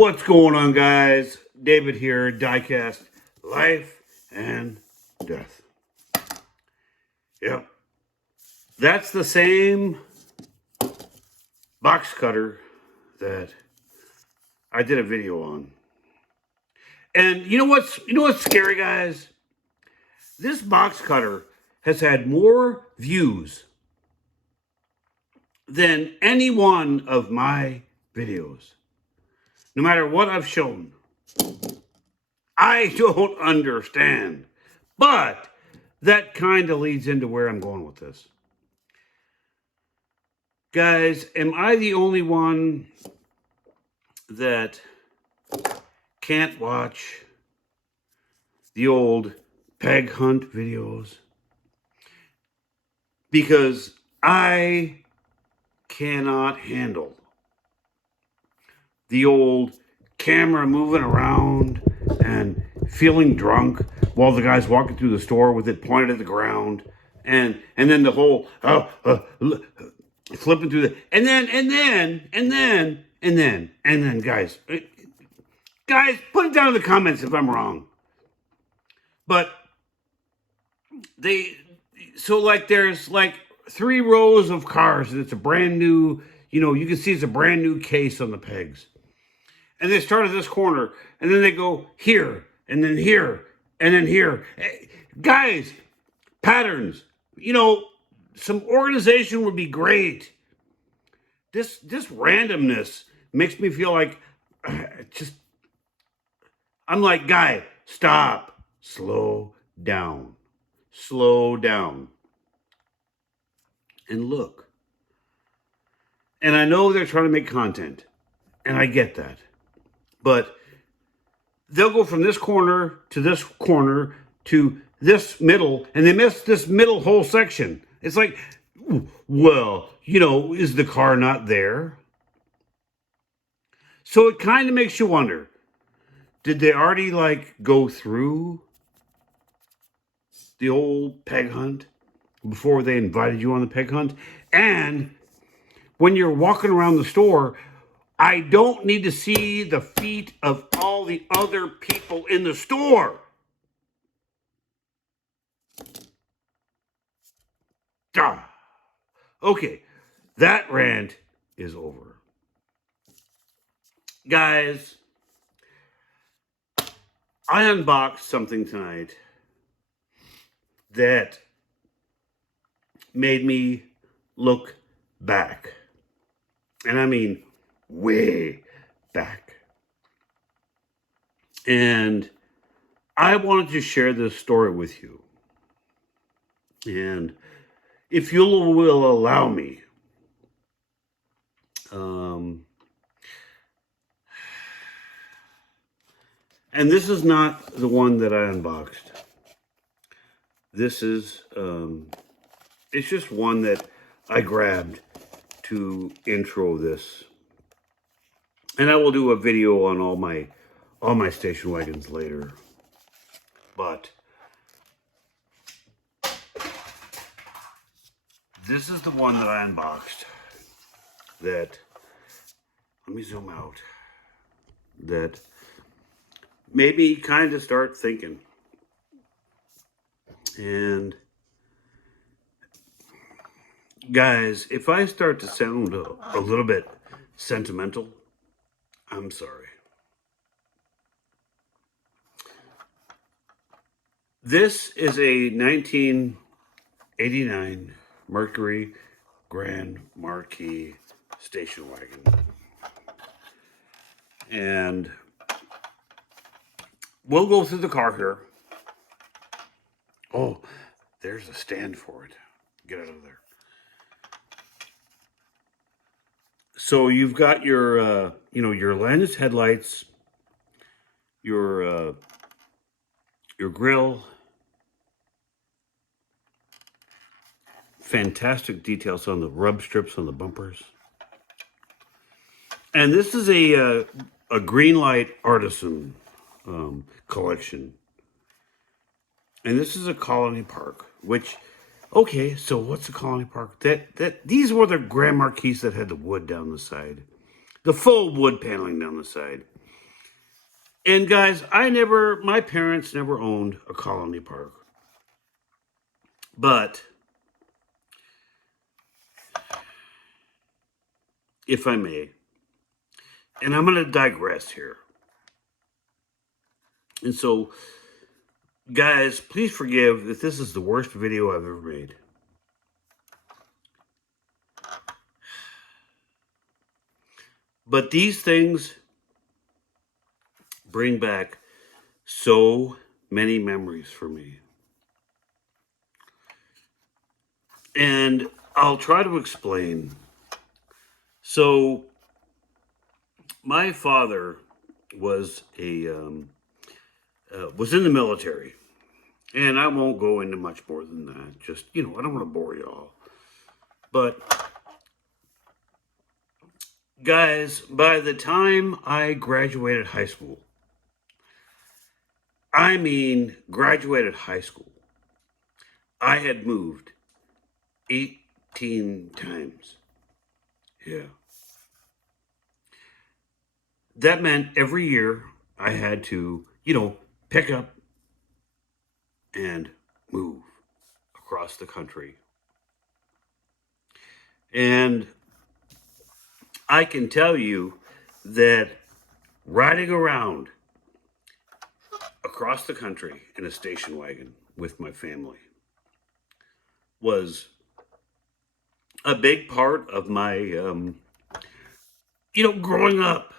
What's going on, guys? David here, Diecast, Life and Death. Yep. That's the same box cutter that I did a video on. And you know what's scary, guys? This box cutter has had more views than any one of my videos. No matter what I've shown. I don't understand. But that kind of leads into where I'm going with this. Guys, am I the only one that can't watch the old peg hunt videos? Because I cannot handle the old camera moving around and feeling drunk while the guy's walking through the store with it pointed at the ground, and then the whole flipping through the and then guys, put it down in the comments if I'm wrong. But there's like 3 rows of cars and it's a brand new, you can see it's a brand new case on the pegs. And they start at this corner, and then they go here, and then here, and then here. Guys, patterns. Some organization would be great. This randomness makes me feel like I'm like, guy, stop. Slow down. Slow down. And look. And I know they're trying to make content, and I get that. But they'll go from this corner to this corner to this middle, and they miss this middle whole section. It's like, well, is the car not there? So it kind of makes you wonder, did they already go through the old peg hunt before they invited you on the peg hunt? And when you're walking around the store, I don't need to see the feet of all the other people in the store. Duh. Okay, that rant is over. Guys, I unboxed something tonight that made me look back. And I mean, way back. And I wanted to share this story with you. And if you will allow me, and this is not the one that I unboxed. This is, it's just one that I grabbed to intro this. And I will do a video on all my station wagons later. But this is the one that I unboxed. That, let me zoom out. That made me kind of start thinking. And guys, if I start to sound a little bit sentimental, I'm sorry. This is a 1989 Mercury Grand Marquis station wagon. And we'll go through the car here. Oh, there's a stand for it. Get out of there. So you've got your, your lens, headlights, your grill. Fantastic details on the rub strips on the bumpers. And this is a Greenlight Artisan collection. And this is a Colony Park, which, okay, so what's a Colony Park? These were the Grand Marquis that had the wood down the side. The full wood paneling down the side. And guys, my parents never owned a colony park. But if I may, and I'm going to digress here. And so, guys, please forgive if this is the worst video I've ever made. But these things bring back so many memories for me. And I'll try to explain. So, my father was was in the military, and I won't go into much more than that. Just I don't want to bore you all. But guys, by the time I graduated high school, I mean graduated high school, I had moved 18 times. Yeah. That meant every year I had to, pick up and move across the country. And I can tell you that riding around across the country in a station wagon with my family was a big part of my, growing up.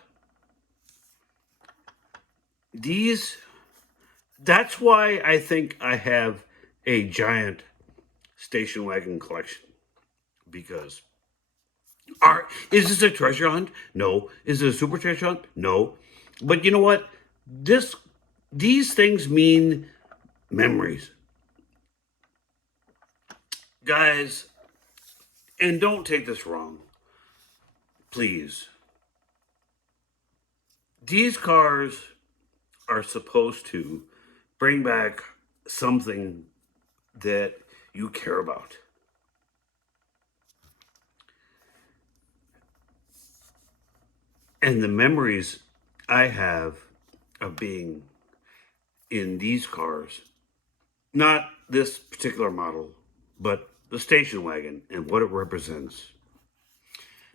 That's why I think I have a giant station wagon collection. Because is this a treasure hunt? No. Is it a super treasure hunt? No. But you know what? These things mean memories. Guys, and don't take this wrong. Please. These cars are supposed to bring back something that you care about. And the memories I have of being in these cars, not this particular model, but the station wagon and what it represents.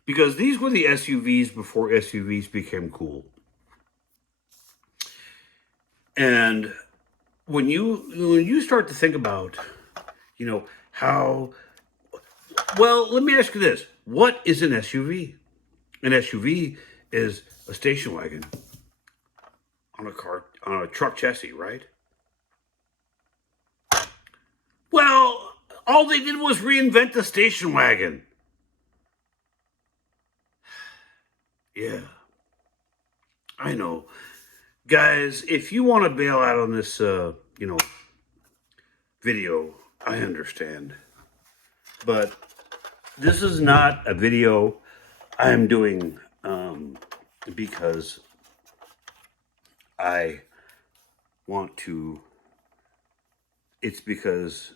Because these were the SUVs before SUVs became cool. And when you start to think about, how, well, let me ask you this. What is an SUV? An SUV is a station wagon on a truck chassis, right? Well, all they did was reinvent the station wagon. Yeah, I know. Guys, if you want to bail out on this, video, I understand. But this is not a video I'm doing because I want to. It's because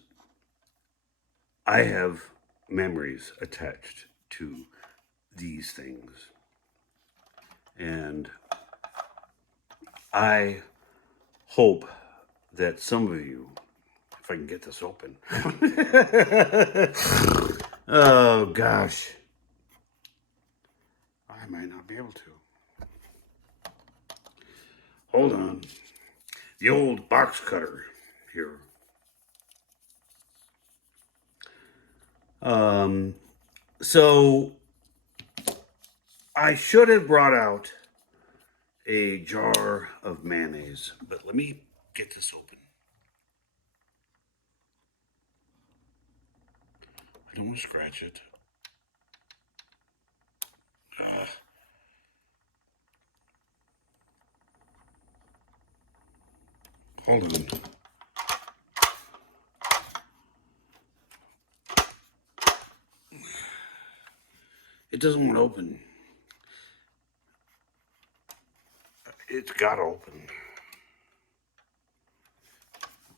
I have memories attached to these things. And I hope that some of you, if I can get this open. Oh, gosh. I might not be able to. Hold on. The old box cutter here. So I should have brought out a jar of mayonnaise, but let me get this open. I don't want to scratch it. Hold on. It doesn't want to open. It's got to open.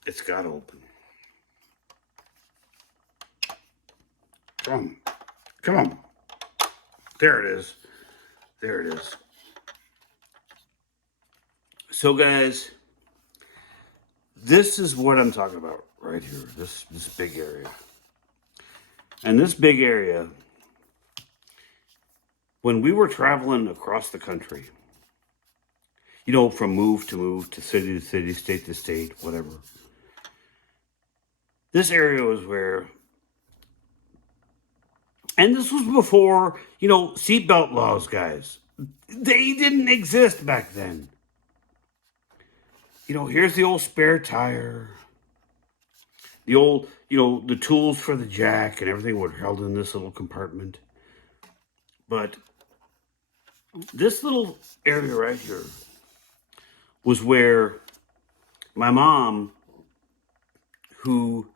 It's got to open. Come on. Come on. There it is. There it is. So, guys, this is what I'm talking about right here. This big area, and this big area. When we were traveling across the country, from move to city to city, state to state, whatever. This area was where, and this was before, seatbelt laws, guys. They didn't exist back then. Here's the old spare tire, the old, the tools for the jack and everything were held in this little compartment. But this little area right here was where my mom, who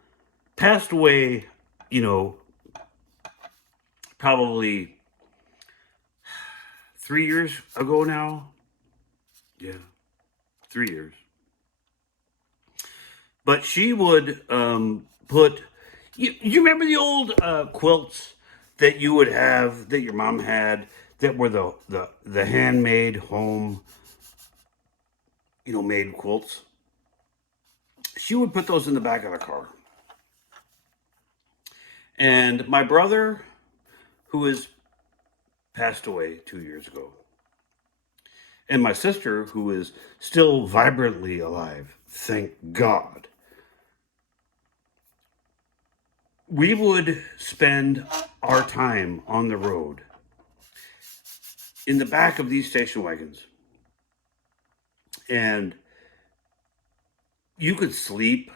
passed away, probably 3 years ago now. Yeah, 3 years. But she would put, you remember the old quilts that you would have, that your mom had, that were the handmade home, made quilts? She would put those in the back of the car. And my brother, who has passed away 2 years ago, and my sister, who is still vibrantly alive, thank God, we would spend our time on the road in the back of these station wagons. And you could sleep.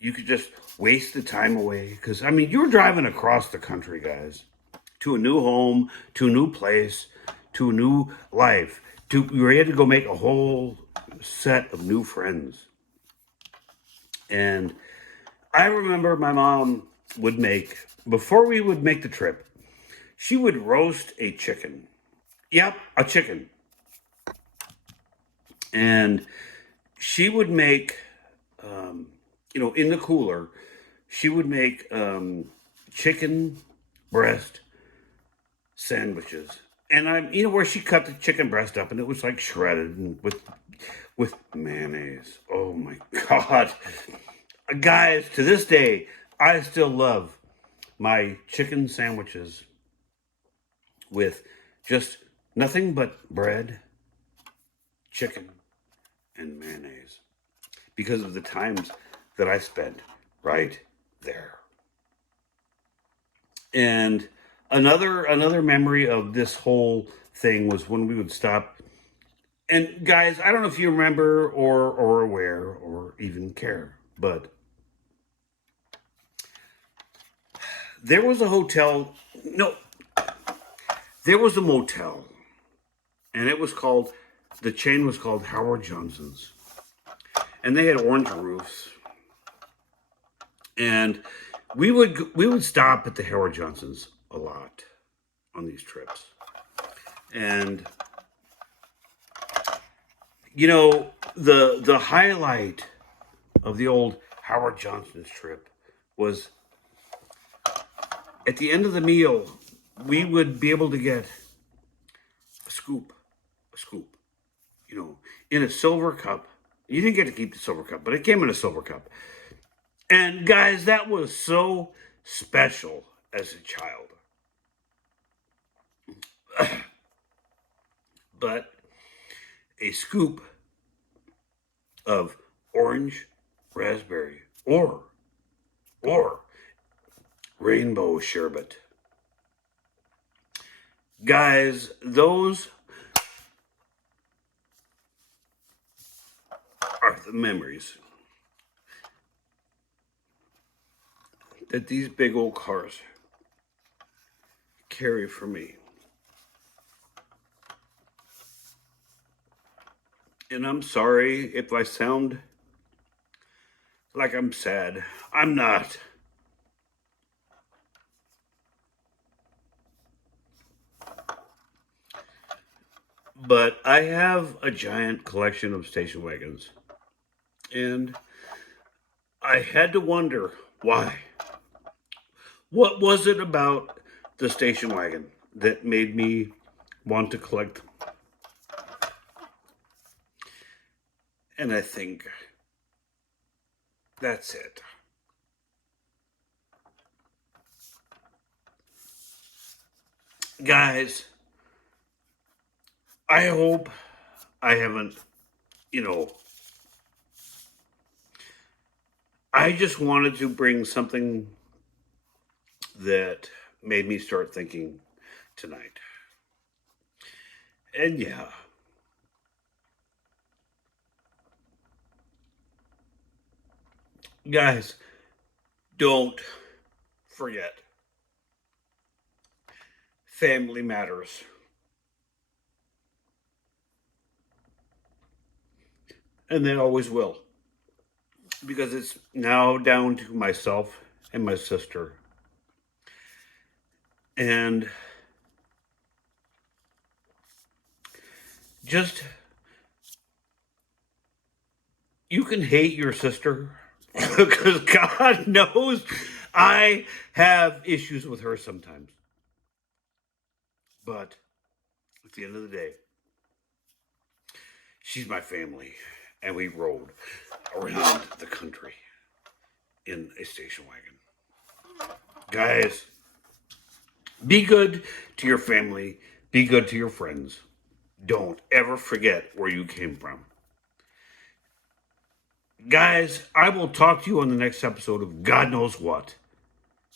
You could just waste the time away. Because, you're driving across the country, guys, to a new home, to a new place, to a new life. You had to go make a whole set of new friends. And I remember my mom would make, before we would make the trip, she would roast a chicken. Yep, a chicken. And she would make, in the cooler, she would make chicken breast sandwiches. And where she cut the chicken breast up, and it was like shredded and with mayonnaise. Oh my God. Guys, to this day, I still love my chicken sandwiches with just nothing but bread, chicken, and mayonnaise, because of the times that I spent right there. And another memory of this whole thing was when we would stop. And guys, I don't know if you remember or aware or even care, but there was a hotel. No, there was a motel, and the chain was called Howard Johnson's, and they had orange roofs. And we would stop at the Howard Johnson's a lot on these trips. And the highlight of the old Howard Johnson's trip was at the end of the meal, we would be able to get a scoop, in a silver cup. You didn't get to keep the silver cup, but it came in a silver cup. And guys, that was so special as a child. But a scoop of orange, raspberry, or rainbow sherbet. Guys, those are the memories that these big old cars carry for me. And I'm sorry if I sound like I'm sad. I'm not. But I have a giant collection of station wagons. And I had to wonder why. What was it about the station wagon that made me want to collect them? And I think that's it. Guys, I hope I haven't, you know, I just wanted to bring something that made me start thinking tonight. And yeah, guys, don't forget family matters. And they always will. Because it's now down to myself and my sister. And just, you can hate your sister because God knows I have issues with her sometimes. But at the end of the day, she's my family. And we rode around the country in a station wagon. Guys, be good to your family. Be good to your friends. Don't ever forget where you came from. Guys, I will talk to you on the next episode of God Knows What.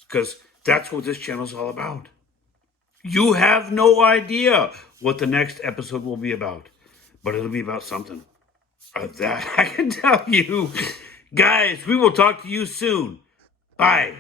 Because that's what this channel is all about. You have no idea what the next episode will be about. But it'll be about something. That I can tell you. Guys, we will talk to you soon. Bye.